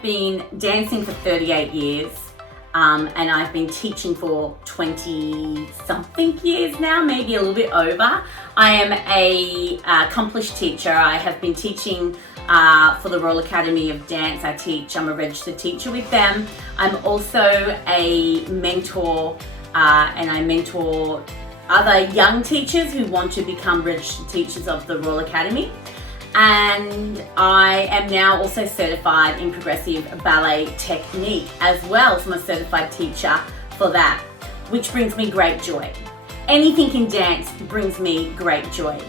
have been dancing for 38 years. And I've been teaching for 20 something years now, maybe a little bit over. I am a accomplished teacher. I have been teaching for the Royal Academy of Dance. I'm a registered teacher with them. I'm also a mentor and I mentor other young teachers who want to become registered teachers of the Royal Academy. And I am now also certified in progressive ballet technique as well, so I'm a certified teacher for that, which brings me great joy. Anything in dance brings me great joy.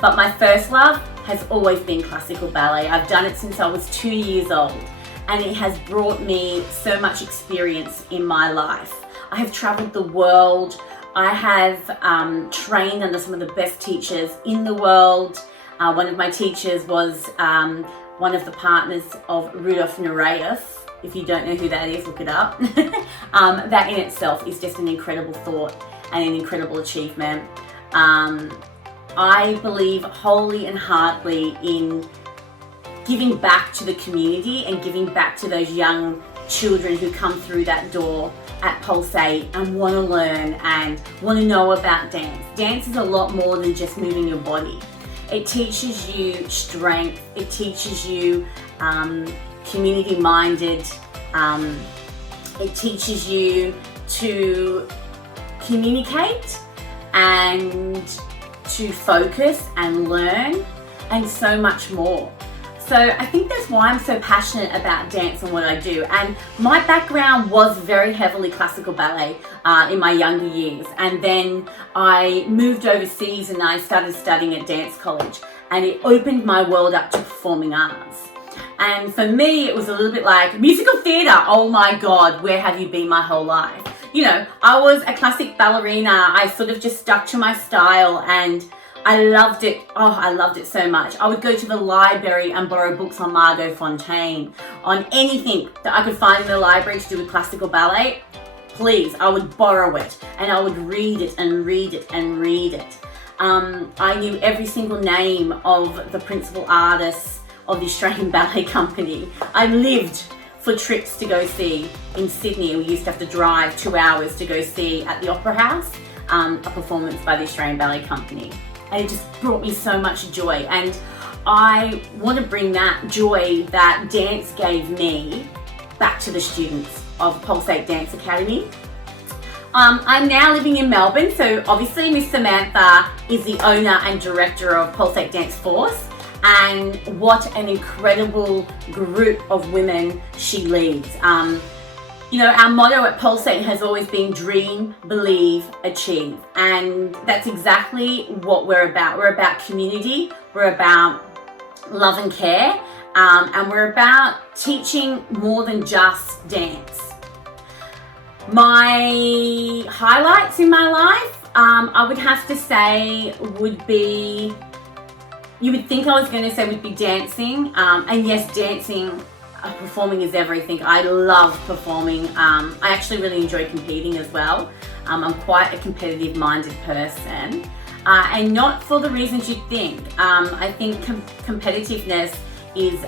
But my first love has always been classical ballet. I've done it since I was 2 years old, and it has brought me so much experience in my life. I have traveled the world. I have trained under some of the best teachers in the world. One of my teachers was one of the partners of Rudolf Nureyev. If you don't know who that is, look it up. That in itself is just an incredible thought and an incredible achievement. I believe wholly and heartedly in giving back to the community and giving back to those young children who come through that door at Pulsate and want to learn and want to know about dance. Dance is a lot more than just moving your body. It teaches you strength, it teaches you community-minded, it teaches you to communicate and to focus and learn and so much more. So I think that's why I'm so passionate about dance and what I do. And my background was very heavily classical ballet in my younger years. And then I moved overseas and I started studying at dance college. And it opened my world up to performing arts. And for me, it was a little bit like musical theatre. Oh my God, where have you been my whole life? You know, I was a classic ballerina. I sort of just stuck to my style and I loved it. Oh, I loved it so much. I would go to the library and borrow books on Margot Fonteyn, on anything that I could find in the library to do with classical ballet. Please, I would borrow it and I would read it and read it and read it. I knew every single name of the principal artists of the Australian Ballet Company. I lived for trips to go see in Sydney. We used to have to drive 2 hours to go see at the Opera House a performance by the Australian Ballet Company. And it just brought me so much joy. And I want to bring that joy that dance gave me back to the students of Pulsate Dance Academy. I'm now living in Melbourne, so obviously Miss Samantha is the owner and director of Pulsate Dance Force, and what an incredible group of women she leads. You know, our motto at Pulsate has always been dream, believe, achieve. And that's exactly what we're about. We're about community, we're about love and care, and we're about teaching more than just dance. My highlights in my life, I would have to say would be, you would think I was going to say would be dancing. And yes, dancing, performing is everything. I love performing. I actually really enjoy competing as well. I'm quite a competitive minded person. And not for the reasons you'd think. I think competitiveness is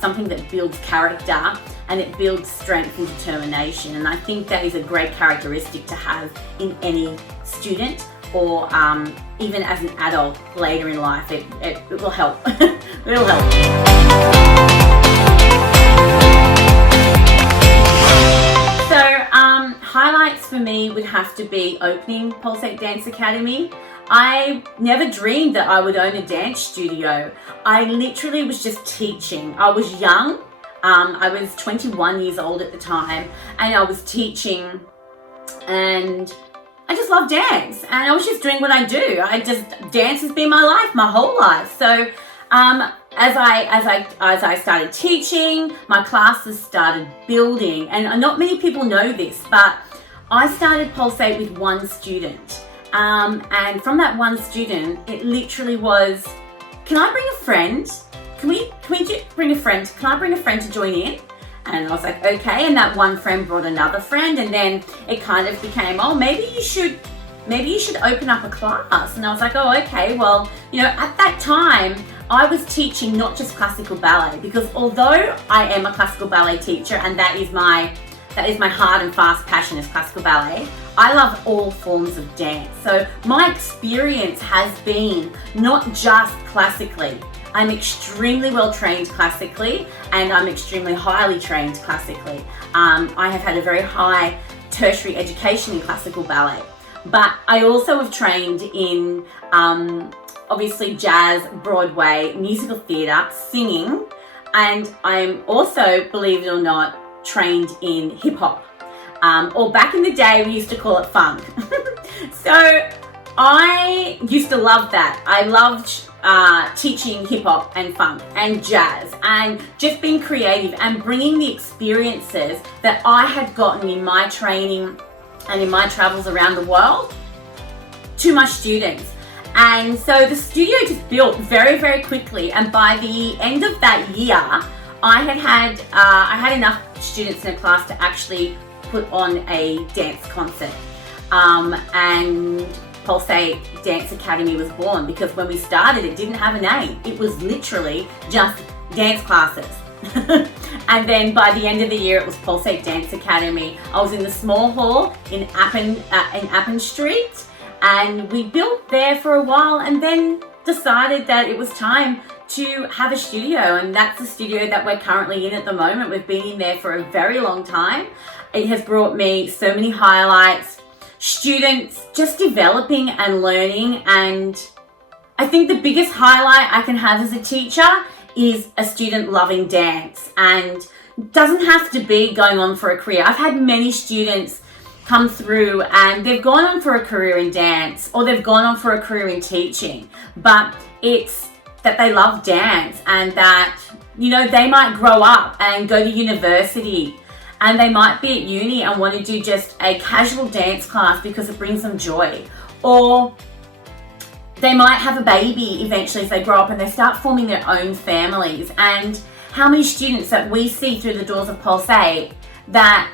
something that builds character and it builds strength and determination. And I think that is a great characteristic to have in any student or even as an adult later in life. It will help. It will help. So highlights for me would have to be opening Pulsate Dance Academy. I never dreamed that I would own a dance studio. I literally was just teaching. I was young. I was 21 years old at the time, and I was teaching, and I just love dance, and I was just doing what I do. Dance has been my life, my whole life. So as I started teaching, my classes started building, and not many people know this, but I started Pulsate with one student. And from that one student, it literally was, can I bring a friend? Can we bring a friend? Can I bring a friend to join in? And I was like, okay. And that one friend brought another friend, and then it kind of became, oh, maybe you should open up a class. And I was like, oh, okay. Well, you know, at that time, I was teaching not just classical ballet, because although I am a classical ballet teacher and that is my hard and fast passion is classical ballet, I love all forms of dance. So my experience has been not just classically. I'm extremely well trained classically, and I'm extremely highly trained classically. I have had a very high tertiary education in classical ballet, but I also have trained in obviously jazz, Broadway, musical theatre, singing, and I'm also, believe it or not, trained in hip hop. Or back in the day, we used to call it funk. So I used to love that. I loved teaching hip hop and funk and jazz and just being creative and bringing the experiences that I had gotten in my training and in my travels around the world to my students. And so the studio just built very, very quickly. And by the end of that year, I had enough students in a class to actually put on a dance concert. And Pulsate Dance Academy was born, because when we started, it didn't have a name. It was literally just dance classes. And then by the end of the year, it was Pulsate Dance Academy. I was in the small hall in Appin Street, and we built there for a while and then decided that it was time to have a studio, and that's the studio that we're currently in at the moment. We've been in there for a very long time. It has brought me so many highlights, students just developing and learning, and I think the biggest highlight I can have as a teacher is a student loving dance, and doesn't have to be going on for a career. I've had many students come through and they've gone on for a career in dance, or they've gone on for a career in teaching, but it's that they love dance, and that, you know, they might grow up and go to university, and they might be at uni and want to do just a casual dance class because it brings them joy. Or they might have a baby eventually as they grow up and they start forming their own families. And how many students that we see through the doors of Pulsate that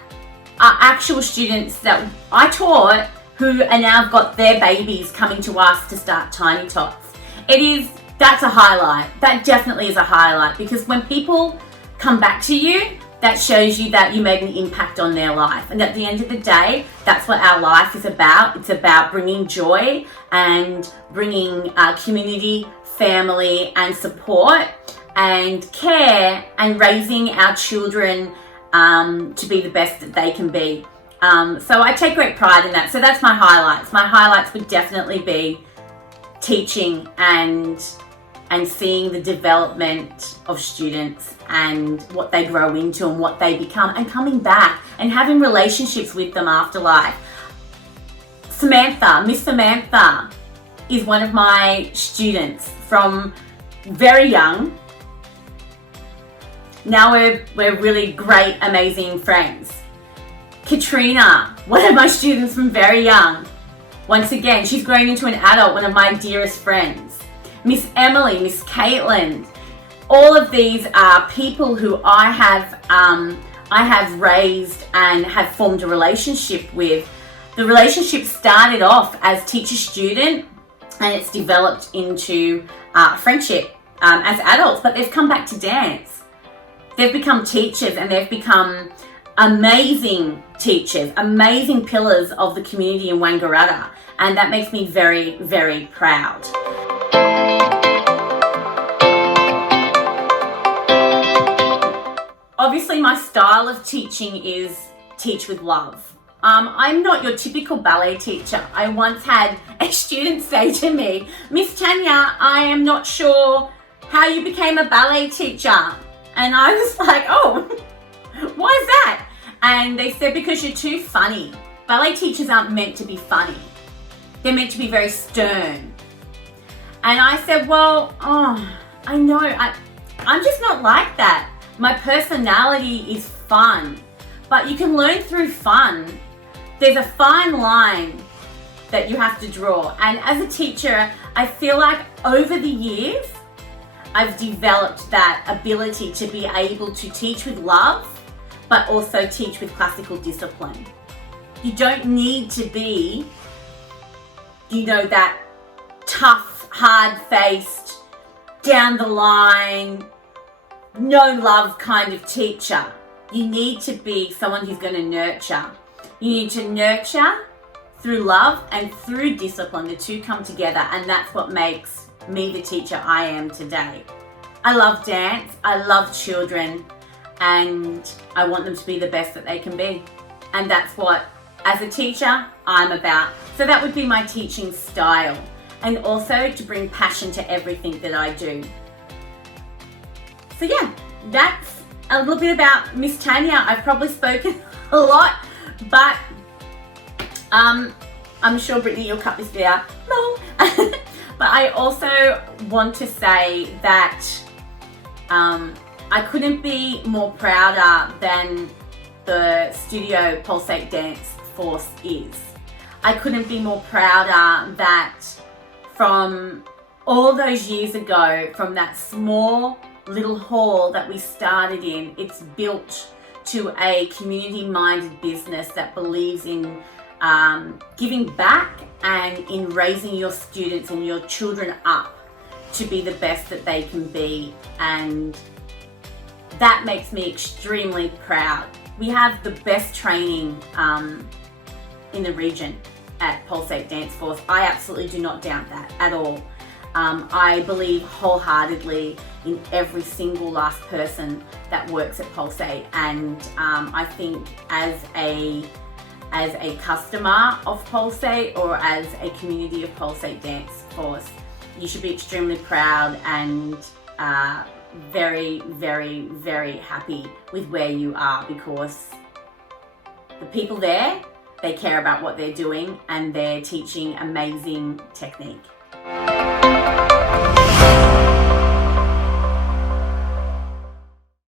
are actual students that I taught, who are now got their babies coming to us to start Tiny Tots. That's a highlight. That definitely is a highlight, because when people come back to you, that shows you that you made an impact on their life. And at the end of the day, that's what our life is about. It's about bringing joy and bringing community, family and support and care, and raising our children to be the best that they can be. So I take great pride in that. So that's my highlights. My highlights would definitely be teaching and seeing the development of students and what they grow into and what they become, and coming back and having relationships with them after life. Miss Samantha is one of my students from very young. Now we're really great, amazing friends. Katrina, one of my students from very young. Once again, she's grown into an adult, one of my dearest friends. Miss Emily, Miss Caitlin, all of these are people who I have raised and have formed a relationship with. The relationship started off as teacher-student, and it's developed into friendship as adults, but they've come back to dance. They've become teachers, and they've become amazing teachers, amazing pillars of the community in Wangaratta, and that makes me very, very proud. Obviously, my style of teaching is teach with love. I'm not your typical ballet teacher. I once had a student say to me, "Miss Tanya, I am not sure how you became a ballet teacher." And I was like, "Oh, why is that?" And they said, "Because you're too funny. Ballet teachers aren't meant to be funny. They're meant to be very stern." And I said, "Well, I know, I'm just not like that. My personality is fun." But you can learn through fun. There's a fine line that you have to draw. And as a teacher, I feel like over the years, I've developed that ability to be able to teach with love, but also teach with classical discipline. You don't need to be, that tough, hard-faced, down the line, no love kind of teacher. You need to be someone who's going to nurture. You need to nurture through love and through discipline. The two come together, and that's what makes me the teacher I am today. I love dance, I love children, and I want them to be the best that they can be. And that's what, as a teacher, I'm about. So that would be my teaching style. And also to bring passion to everything that I do. So yeah, that's a little bit about Miss Tanya. I've probably spoken a lot, but I'm sure, Brittany, you'll cut this bit out. No. But I also want to say that I couldn't be more prouder than the Studio Pulsate Dance Force is. I couldn't be more prouder that from all those years ago, from that small little hall that we started in, it's built to a community-minded business that believes in giving back and in raising your students and your children up to be the best that they can be. And that makes me extremely proud. We have the best training in the region at Pulsate Dance Force. I absolutely do not doubt that at all. I believe wholeheartedly in every single last person that works at Pulsate, and I think as a customer of Pulsate or as a community of Pulsate Dance Force, you should be extremely proud and very, very, very happy with where you are, because the people there, they care about what they're doing and they're teaching amazing technique.